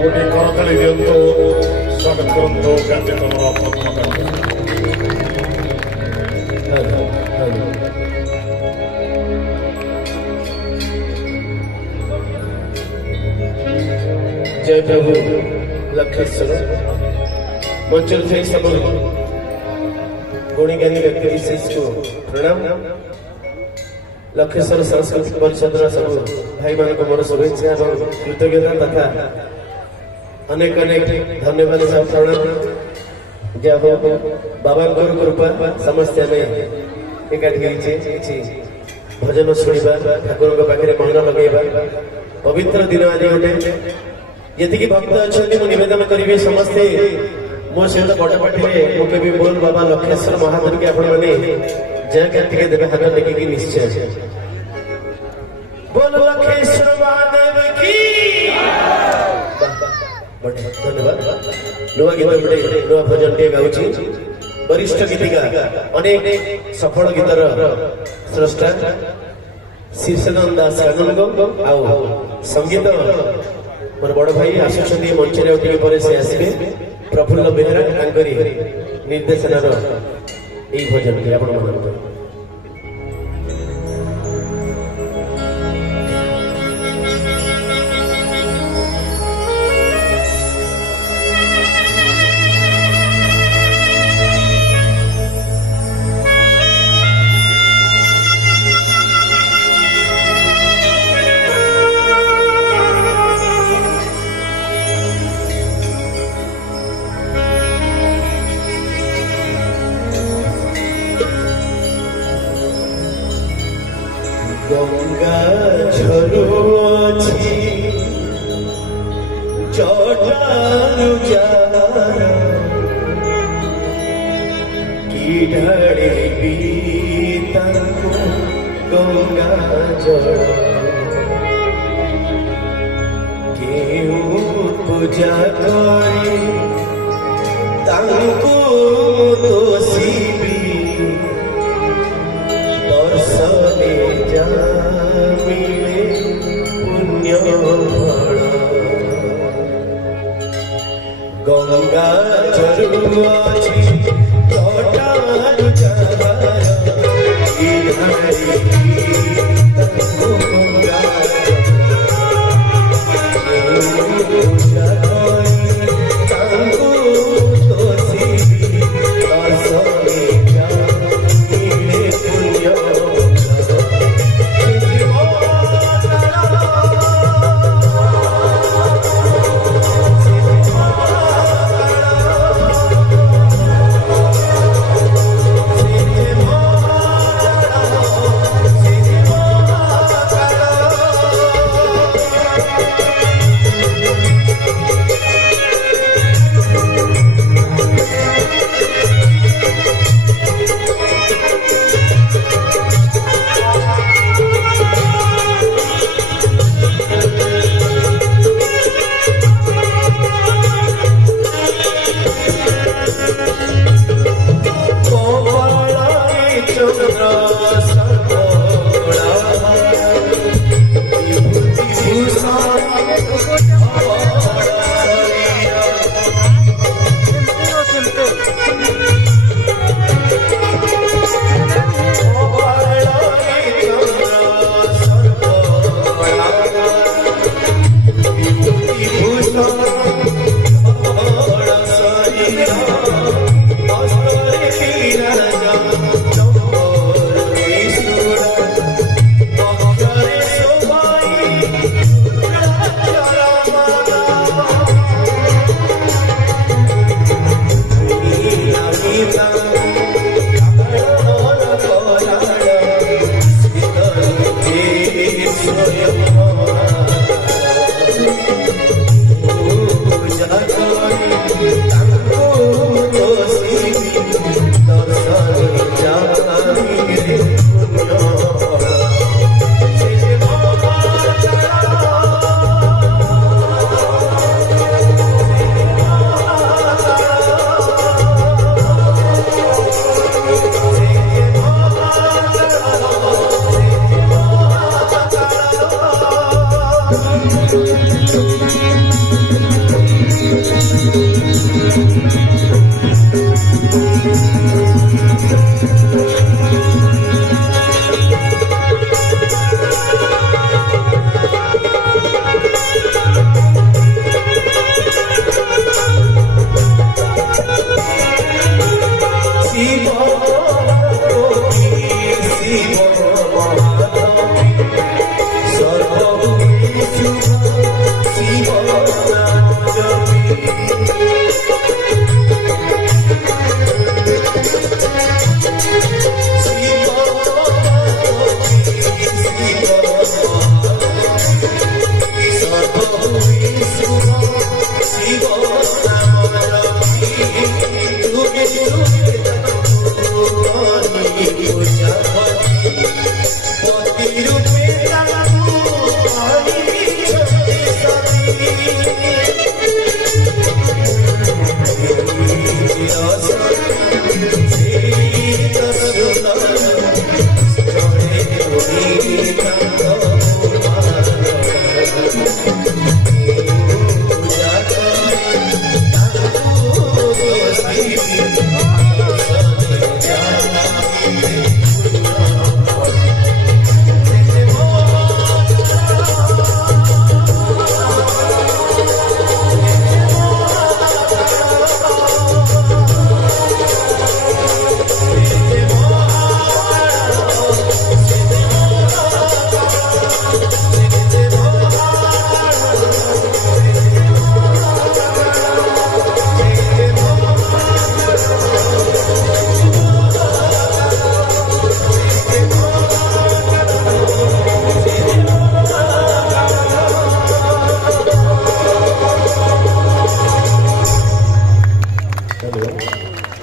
गोटे करताली दिंतु स्वागत करूँ ज्ञापितम जय प्रभु लखेश्वर मंचर थे सब गुणी ज्ञानी व्यक्ति विशेष को प्रणाम। लखेश्वर सांस्कृतिक परिषद सब भाई मान को मोर शुभेच्छा और कृतज्ञता तथा अनेक अनेक धन्यवाद सब प्रणाम। जय हो बाबा कृपा समस्त एकाठी भजन शुणा ठाकुर पाखे मन लगेगा पवित्र दिन आज गोटे जी भक्त अच्छा निवेदन करेंगे समस्ते मो सहित बड़पाटी मुझे भी बोल बाबा लखेश्वर महादेव के आपण मैंने जय करके देवे हाथ टेकिकी निश्चय बोल लखेश्वर महादेव की धन्यवाद। नुआ गीत गोटे नुआ भजन टे गाउची वरिष्ठ गीतिका अनेक सफल गीतर स्रष्टा शीर्षनंद दास आउ संगीत मोर बड़ भाई आसुच्च मंचर पर से आसवे प्रफुल्ल बेहरा निर्देशन यही भजन के आपण मन गंगा झरुअछि जटानु जार की ढाळिबी ताको गंगा जल केहू पूजा करे ताको दोषीबी दर्शने मिले पुण्य फल गंगा झरुअछि जटानु जार की ढाळिबी ताको गंगा धन्यवाद।